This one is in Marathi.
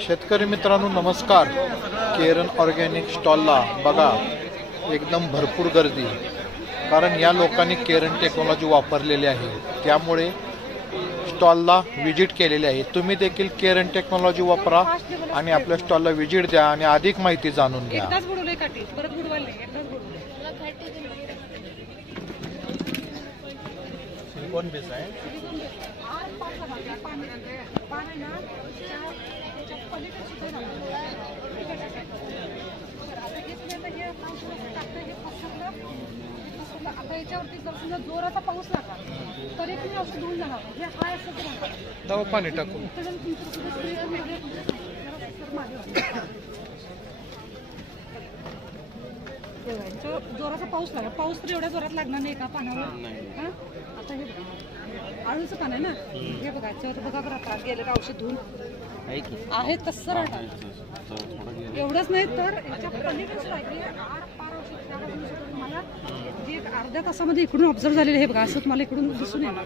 शेतकरी मित्रांनो नमस्कार। केरन ऑर्गॅनिक स्टॉलला बघा एकदम भरपूर गर्दी, कारण या लोकांनी केरन टेक्नॉलॉजी वापरलेली आहे, त्यामुळे स्टॉलला विजिट केलेली आहे। तुम्ही देखील केरन टेक्नॉलॉजी वापरा आणि आपल्या स्टॉलला विजिट द्या आणि अधिक माहिती जाणून घ्या। कौन बेच रहा है? आता याच्यावरती जर समजा जोराचा पाऊस लागला तरी पण औषध धुवून जाणार हे हाय असं दवा पाणी टाकून जोराचा पाऊस लागला, पाऊस तर एवढ्या जोरात लागणार नाही का पानावर? हा आता हे आळूचं पान आहे ना, हे बघा याच्यावर बघा बरं आता गेलं औषध धुवून आहे तसं राहतात। एवढंच नाही तर याच्या पलीकडे तुम्हाला जे अर्ध्या तासामध्ये इकडून ऑब्झर्व झालेलं हे बघा असं तुम्हाला इकडून दिसून येणार।